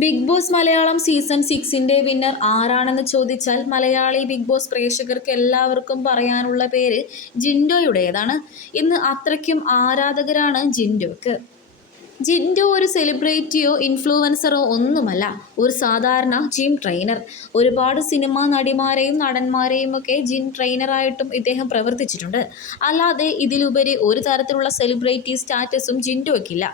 Big boss Malayalam season സിക്സിന്റെ winner ആരാണെന്ന് ചോദിച്ചാൽ മലയാളി ബിഗ് ബോസ് പ്രേക്ഷകർക്ക് എല്ലാവർക്കും പറയാനുള്ള പേര് ജിൻഡോയുടേതാണ്. ഇന്ന് അത്രയ്ക്കും ആരാധകരാണ് ജിൻഡോക്ക്. ജിൻഡോ ഒരു സെലിബ്രിറ്റിയോ ഇൻഫ്ലുവൻസറോ ഒന്നുമല്ല. ഒരു സാധാരണ ജിം ട്രെയിനർ ഒരുപാട് സിനിമാ നടിമാരെയും നടന്മാരെയും ഒക്കെ ജിം ട്രെയിനറായിട്ടും ഇദ്ദേഹം പ്രവർത്തിച്ചിട്ടുണ്ട്. അല്ലാതെ ഇതിലുപരി ഒരു തരത്തിലുള്ള സെലിബ്രിറ്റി സ്റ്റാറ്റസും ജിൻഡോയ്ക്കില്ല.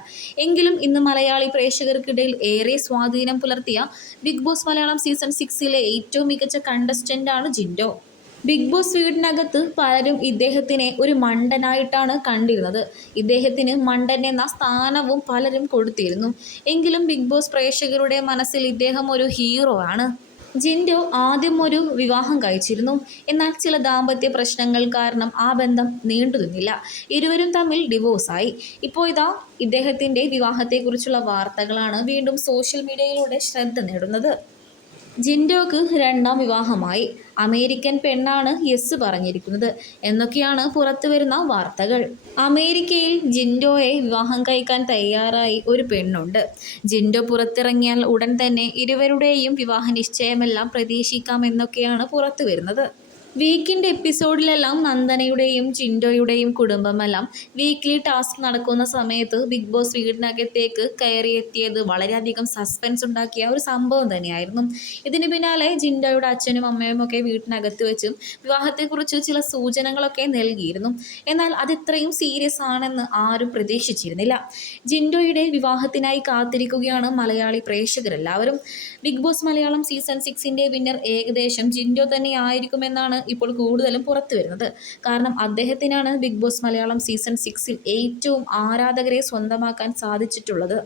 എങ്കിലും ഇന്ന് മലയാളി പ്രേക്ഷകർക്കിടയിൽ ഏറെ സ്വാധീനം പുലർത്തിയ ബിഗ് ബോസ് മലയാളം സീസൺ സിക്സിലെ ഏറ്റവും മികച്ച കണ്ടസ്റ്റന്റാണ് ജിൻഡോ. ബിഗ് ബോസ് വീടിനകത്ത് പലരും ഇദ്ദേഹത്തിനെ ഒരു മണ്ടനായിട്ടാണ് കണ്ടിരുന്നത്. ഇദ്ദേഹത്തിന് മണ്ടൻ എന്ന സ്ഥാനവും പലരും കൊടുത്തിരുന്നു. എങ്കിലും ബിഗ് ബോസ് പ്രേക്ഷകരുടെ മനസ്സിൽ ഇദ്ദേഹം ഒരു ഹീറോ ആണ്. ജിൻഡോ ആദ്യം ഒരു വിവാഹം കഴിച്ചിരുന്നു. എന്നാൽ ചില ദാമ്പത്യ പ്രശ്നങ്ങൾ കാരണം ആ ബന്ധം നീണ്ടു നിന്നില്ല. ഇരുവരും തമ്മിൽ ഡിവോഴ്സായി ഇപ്പോൾ ഇതാ ഇദ്ദേഹത്തിന്റെ വിവാഹത്തെക്കുറിച്ചുള്ള വാർത്തകളാണ് വീണ്ടും സോഷ്യൽ മീഡിയയിലൂടെ ശ്രദ്ധ നേടുന്നത്. ജിൻഡോക്ക് രണ്ടാം വിവാഹമായി. അമേരിക്കൻ പെണ്ണാണ് യെസ് പറഞ്ഞിരിക്കുന്നത്. എന്നൊക്കെയാണ് പുറത്തു വരുന്ന വാർത്തകൾ. അമേരിക്കയിൽ ജിൻഡോയെ വിവാഹം കഴിക്കാൻ തയ്യാറായി ഒരു പെണ്ണുണ്ട്. ജിൻഡോ പുറത്തിറങ്ങിയാൽ ഉടൻ തന്നെ ഇരുവരുടെയും വിവാഹ നിശ്ചയമെല്ലാം പ്രതീക്ഷിക്കാമെന്നൊക്കെയാണ് പുറത്തു വരുന്നത് വീക്കിന്റെ എപ്പിസോഡിലെല്ലാം നന്ദനയുടെയും ചിൻഡോയുടെയും കുടുംബമെല്ലാം വീക്ക്ലി ടാസ്ക് നടക്കുന്ന സമയത്ത് ബിഗ് ബോസ് വീടിനകത്തേക്ക് കയറിയെത്തിയത് വളരെയധികം സസ്പെൻസ് ഉണ്ടാക്കിയ ഒരു സംഭവം തന്നെയായിരുന്നു. ഇതിന് പിന്നാലെ ജിൻഡോയുടെ അച്ഛനും അമ്മയും ഒക്കെ വീട്ടിനകത്ത് വെച്ചും വിവാഹത്തെക്കുറിച്ച് ചില സൂചനകളൊക്കെ നൽകിയിരുന്നു. എന്നാൽ അത് ഇത്രയും സീരിയസ് ആണെന്ന് ആരും പ്രതീക്ഷിച്ചിരുന്നില്ല. ജിൻഡോയുടെ വിവാഹത്തിനായി കാത്തിരിക്കുകയാണ് മലയാളി പ്രേക്ഷകരെല്ലാവരും. ബിഗ് ബോസ് മലയാളം സീസൺ സിക്സിന്റെ വിന്നർ ഏകദേശം ജിൻഡോ തന്നെ ആയിരിക്കുമെന്നാണ് ഇപ്പോൾ കൂടുതലും പുറത്തു വരുന്നത്. കാരണം അദ്ദേഹത്തിനാണ് ബിഗ് ബോസ് മലയാളം സീസൺ സിക്സിൽ ഏറ്റവും ആരാധകരെ സ്വന്തമാക്കാൻ സാധിച്ചിട്ടുള്ളത്.